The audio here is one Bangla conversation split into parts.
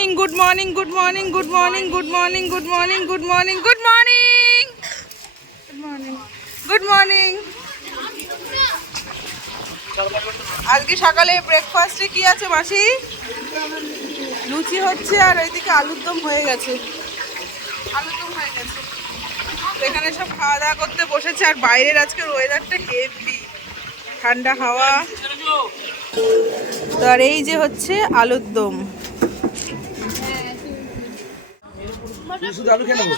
Morning good morning good morning good morning good morning good morning good morning good morning good morning আজকে সকালে ব্রেকফাস্টে কি আছে মাসি? লুচি হচ্ছে আর ওইদিকে আলুর দম হয়ে গেছে। আলুর দম হয়ে গেছে। এখানে সব খাওয়া দাওয়া করতে বসেছে আর বাইরের আজকের ওয়েদারটা হেভি ঠান্ডা হাওয়া। তো আর এই যে হচ্ছে আলুর দম।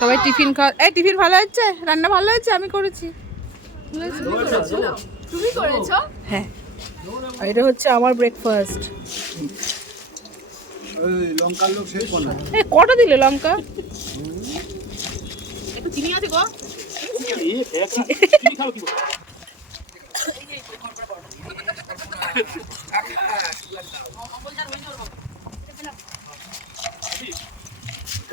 সবাই টিফিন খাওয়া এই টিফিন ভালো হচ্ছে রান্না ভালো হচ্ছে আমি করেছি তুমি করেছ হ্যাঁ এটা হচ্ছে আমার ব্রেকফাস্ট কটা দিলে লঙ্কা একটু চিনি আছে গো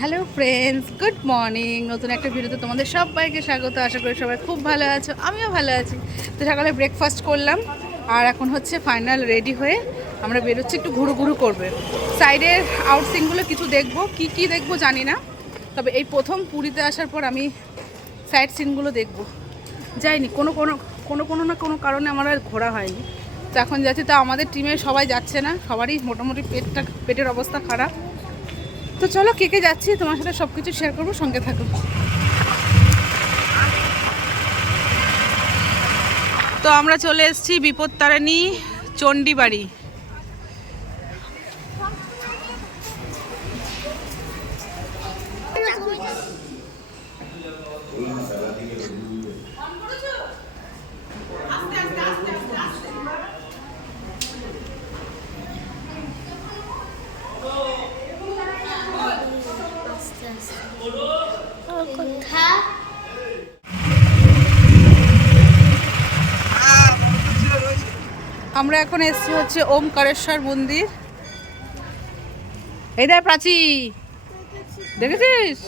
হ্যালো ফ্রেন্ডস গুড মর্নিং নতুন একটা ভিডিওতে তোমাদের সবাইকে স্বাগত। আশা করি সবাই খুব ভালো আছো। আমিও ভালো আছি। তো সকালে ব্রেকফাস্ট করলাম। আর এখন হচ্ছে ফাইনাল রেডি হয়ে আমরা বেরোচ্ছি একটু ঘুরু ঘুরু করবে। সাইডের আউটসিনগুলো কিছু দেখব। কি কি দেখব জানি না। তবে এই প্রথম পুরীতে আসার পর আমি সাইড সিনগুলো দেখব। যাইনি, কোনো কোনো কোনো কোনো না কোনো কারণে আমার আর ঘোরা হয়নি। তো এখন যাচ্ছি, তো আমাদের টিমে সবাই যাচ্ছে না, সবারই মোটামুটি পেটটা, পেটের অবস্থা খারাপ। তো চলো কে কে যাচ্ছি, তোমার সাথে সব কিছু শেয়ার করব, সঙ্গে থাকো। তো আমরা চলে এসেছি বিপদ তারিণী চণ্ডীবাড়ি। আমরা এখন এসছি হচ্ছে ওমকারেশ্বর মন্দির। এই দেখ প্রাচী, দেখেছিস?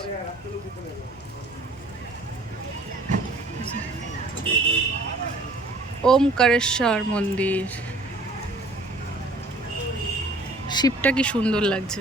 ওমকারেশ্বর মন্দির। শিবটা কি সুন্দর লাগছে।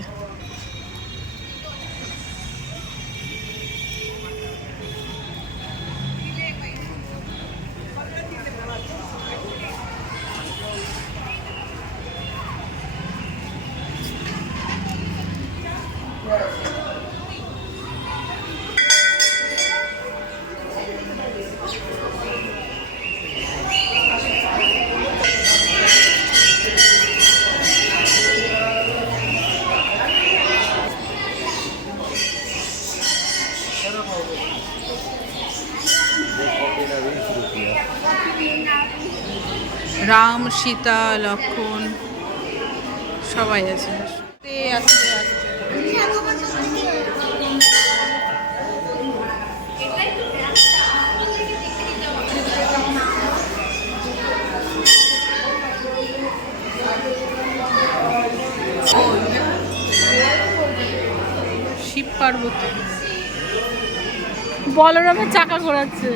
সীতা লক্ষণ সবাই আছে। শিব পার্বতী বলরামের চাকা ঘোরাচ্ছে।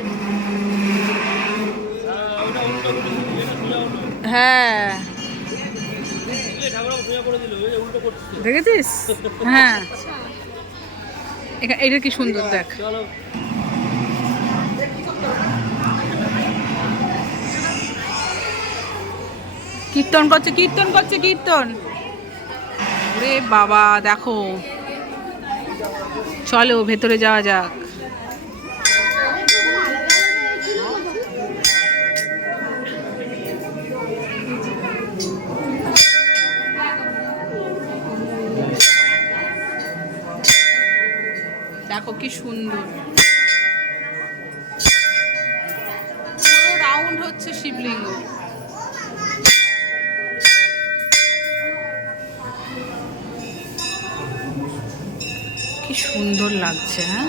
হ্যাঁ। দেখেছিস? হ্যাঁ। এটা কি সুন্দর, দেখ। কীর্তন করছে কীর্তন করছে, কীর্তন। রে বাবা, দেখো। চলো, ভেতরে যাওয়া যাক। কি সুন্দর। পুরো রাউন্ড হচ্ছে শিবলিঙ্গ। কি সুন্দর লাগছে হ্যাঁ?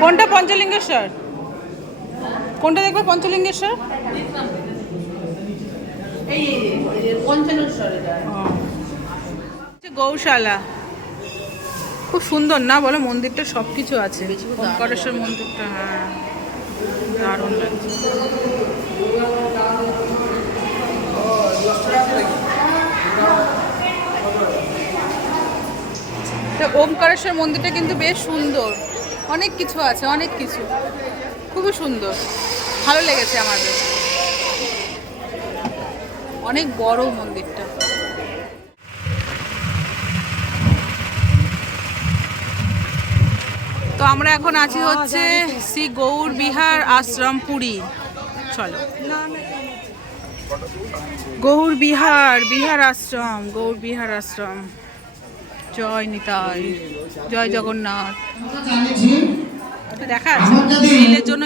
কোনটা পঞ্চলিঙ্গেশ্বর? কোনটা দেখবে পঞ্চলিঙ্গেশ্বর? হচ্ছে গৌশালা। খুব সুন্দর না বলো? মন্দিরটা সব কিছু আছে ওঙ্কারেশ্বর মন্দিরটা হ্যাঁ। দারুণ লাগছে। তো ওমকারেশ্বর মন্দিরটা কিন্তু বেশ সুন্দর। অনেক কিছু আছে অনেক কিছু। খুবই সুন্দর। ভালো লেগেছে আমাদের। অনেক বড় মন্দিরটা। তো আমরা এখন আছি হচ্ছে শ্রী গৌর বিহার আশ্রম পুরী। চলো। গৌর বিহার বিহার আশ্রম গৌর বিহার আশ্রম। জয় নিতাই জয় জগন্নাথ। দেখা জন্য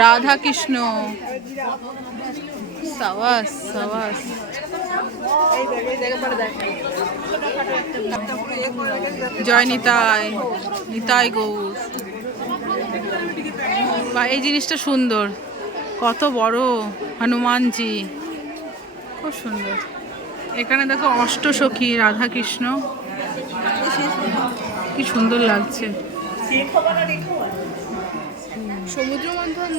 রাধা কৃষ্ণ সাবাস সাবাস। জয় নিতাই নিতাই গৌর বা এই জিনিসটা সুন্দর। কত বড় হনুমানজি। খুব সুন্দর। এখানে দেখো অষ্টসখী রাধা কৃষ্ণ কি সুন্দর লাগছে। সমুদ্র মন্থন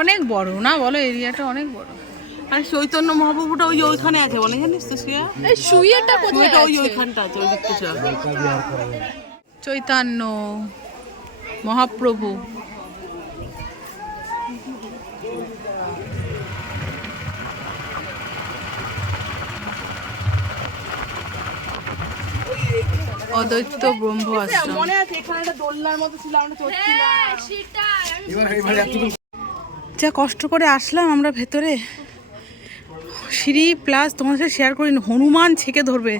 অনেক বড় না? বলো এরিয়াটা অনেক বড়। আর চৈতন্য মহাপ্রভুটা ওই ওইখানে আছে বলে জানিস তো শ্রেয়া? এই শুয়েটা ওইটা ওই ওইখানটা আছে ওই দিকটা চৈতন্য মহাপ্রভু। অদ্বৈত ব্রহ্ম আশ্রম। মনে আছে এখানে একটা দোলনার মতো ছিল আমরা চড়ছিলাম। এতটুকু যা কষ্ট করে আসলাম আমরা ভেতরে। সিঁড়ি প্লাস তোমার সাথে শেয়ার করি না, হনুমান ছেকে ধরবে।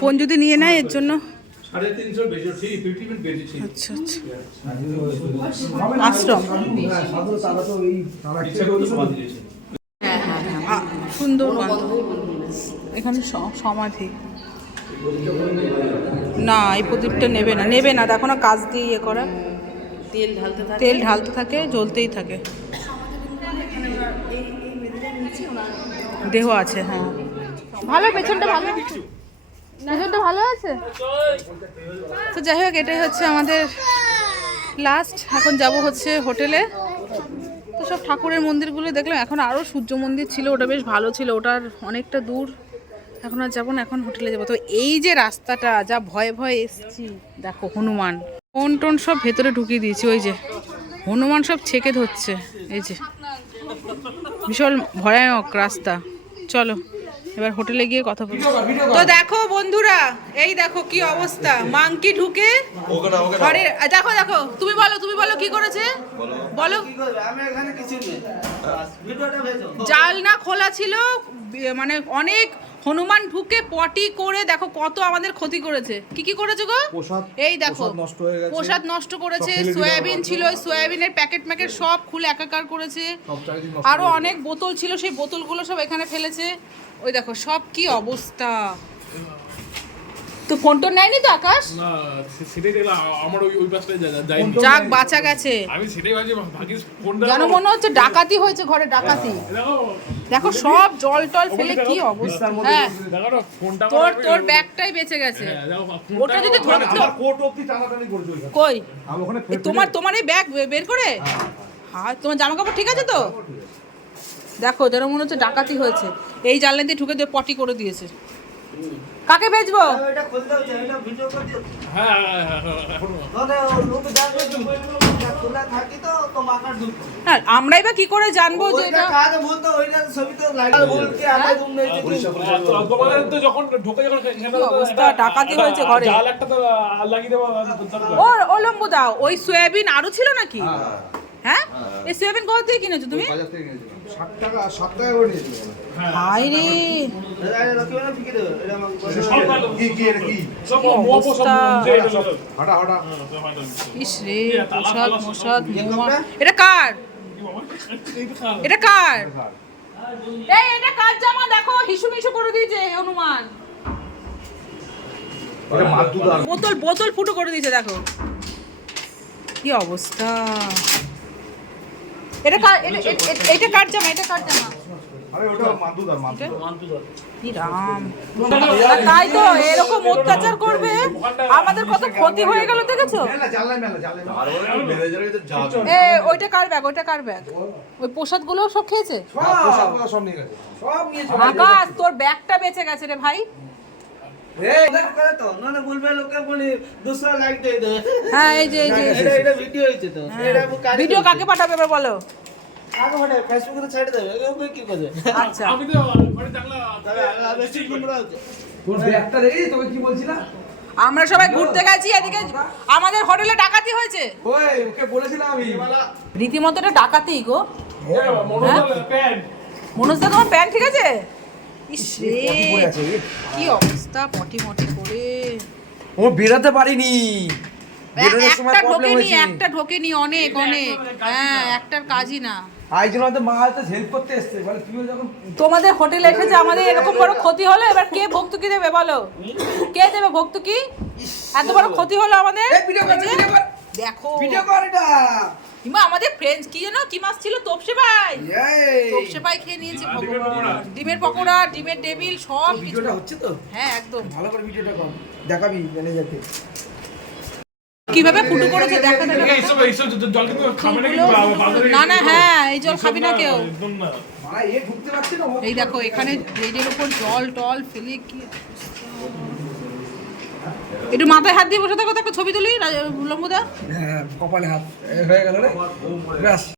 ফোন যদি নিয়ে নেয় এর জন্য। আচ্ছা আচ্ছা। আশ্রম। দিয়েছে আ- সুন্দর এখানে সমাধি। না এই প্রদীপটা নেবে না। নেবে না দেখো না কাজ দিয়ে ইয়ে করা। তেল ঢালতে থাকে? তেল ঢালতে থাকে জ্বলতেই থাকে। দেহ আছে হ্যাঁ। ভালো পেছনটা ভালো। পেছনটা ভালো আছে? তো যাই হোক এটাই হচ্ছে আমাদের লাস্ট এখন যাব হচ্ছে হোটেলে। তো সব ঠাকুরের মন্দিরগুলো দেখলাম এখন আরও সূর্য মন্দির ছিল ওটা বেশ ভালো ছিল ওটার অনেকটা দূর। এখন আর যাব না এখন হোটেলে যাব। তো এই যে রাস্তাটা যা ভয়ে ভয়ে এসছি দেখো হনুমান। ফোন টোন সব ভেতরে ঢুকিয়ে দিয়েছি ওই যে। হনুমান সব ছেকে ধরছে এই যে। ভীষণ ভয়ানক রাস্তা। চলো এবার হোটেলে গিয়ে কথা বলব তো দেখো বন্ধুরা এই দেখো কি অবস্থা। মাংকি ঢুকে ঘরে দেখো দেখো তুমি বলো তুমি বলো কি করেছে? বলো। জাল না খোলা ছিল মানে অনেক হনুমান ঢুকে পটি করে দেখো কত আমাদের ক্ষতি করেছে। কি কি করেছে গো? এই দেখো প্রসাদ নষ্ট হয়ে গেছে। প্রসাদ নষ্ট করেছে সয়াবিন ছিল ওই সয়াবিনের প্যাকেট ম্যাকেট সব খুলে একাকার করেছে। আরও অনেক বোতল ছিল সেই বোতলগুলো সব এখানে ফেলেছে। ওই দেখো সব কি অবস্থা? তো ফোন টোন নেয়নি তো আকাশ? না সেটাই দেখলাম আমার ওই ওই যাক বাঁচা গেছে। আমি সেটাই ভাবছি ভাগিস ফোনটা যেন মনে হচ্ছে ডাকাতি হয়েছে ঘরে ডাকাতি। দেখো দেখো সব জল টল ফেলে কি অবস্থা। হ্যাঁ। তোর তোর ব্যাগটাই বেঁচে গেছে। হ্যাঁ, ওটা যদি ওইখানে কই? তোমার তোমার এই ব্যাগ বের করে? হ্যাঁ। তোমার জামা কাপড় ঠিক আছে তো? দেখো যেন মনে হচ্ছে ডাকাতি হয়েছে। এই জানলা দিয়ে ঢুকে দিয়ে পটি করে দিয়েছে। কাকে ভেজবো হ্যাঁ হ্যাঁ, হ্যাঁ, আমরাই বা কি করে জানব যে এটা ডাকাতি একটা হয়েছে ঘরে। ও লম্বু দাও ওই সয়াবিন আরও ছিল নাকি? হ্যাঁ এই সোয়াবিন কত থেকে কিনেছো তুমি? বাজার থেকে নিয়েছিলাম ষাট টাকা করে নিয়েছিলাম হাই রে। সব ভালো। কি কি এটা কি? সব কি মোয়া ফোয়া সব অবস্থা। যে এটা সব। হাঁটা হাঁটা। ইস রে কি, তালা প্রসাদ ফালা প্রসাদ সব- মোমা। এটা কার? এটা কার? এই এটা কার? জামা? দেখো হিসু মিশু করে দিয়েছে হনুমান। বোতল বোতল ফুটো করে দিয়েছে দেখো। কি অবস্থা? এটা কার এটা এ- এ- এটা কার জামা? এটা কার জামা? আরে ওটা মাদুর দাম মাদুর কি রাম আর তাই তো এরকম অত্যাচার করবে? আমাদের কত ক্ষতি হয়ে গেল দেখেছ? ওইটা কার ব্যাগ? ওইটা কার ব্যাগ? ওই প্রসাদগুলো সব খেয়েছে পোশাক পোশাক সব নিয়ে গেছে আকাশ তোর ব্যাগটা বেঁচে গেছে রে ভাই। হ্যাঁ এই যে এই যে ভিডিও কাকে পাঠাবে এবার বলো? আমি তো ঘরে জানলা তোর ব্যাগটা দেখি তোকে কি বলছিলাম? আমরা সবাই ঘুরতে গেছি এদিকে। আমাদের হোটেলে ডাকাতি হয়েছে। ওই ওকে বলেছিলাম আমি। রীতিমতো এটা ডাকাতি গো। প্যান্ট। মনোজ দা তোমার প্যান্ট ঠিক আছে? কি অবস্থা পটি মটি করে। ও বেরাতে পারিনি। বেরোনোর সময় একটা প্রবলেম ঢোকেনি হয়েছে। একটা ঢোকেনি অনেক অনেক। হ্যাঁ একটার কাজই না। আই জন্য হয়তো মা হয়তো হেল্প করতে এসছে। বলে তুইও যখন তোমাদের হোটেলে এসেছে আমাদের এরকম বড় ক্ষতি হলো এবার কে ভর্তুকি দেবে বলো? কে দেবে ভর্তুকি এত বড় ক্ষতি হলো আমাদের? দেখো। ভিডিও কর এটা। আমাদের ফ্রেন্ডস কি যেন কি মাছ ছিল? তোপসে ভাই তোপসে ভাই খেয়ে নিয়েছি ডিমের পকোড়া। ডিমের টেবিল সব ভিডিওটা হচ্ছে তো? হ্যাঁ একদম। ভালো করে ভিডিওটা কর। দেখাবি ম্যানেজারকে কীভাবে ফুটো করেছে দেখা দেখা এইসব এইসব জল কিন্তু খাবে না না হ্যাঁ এই জল খাবি না কেউ। একদম না। এই দেখো এখানে ব্রেডের উপর জল টল ফেলে কি একটু মাথায় হাত দিয়ে বসে থাকো তো একটা ছবি তুলি লম্বুদা। হ্যাঁ কপালে হাত হয়ে গেল রে। ব্যাস।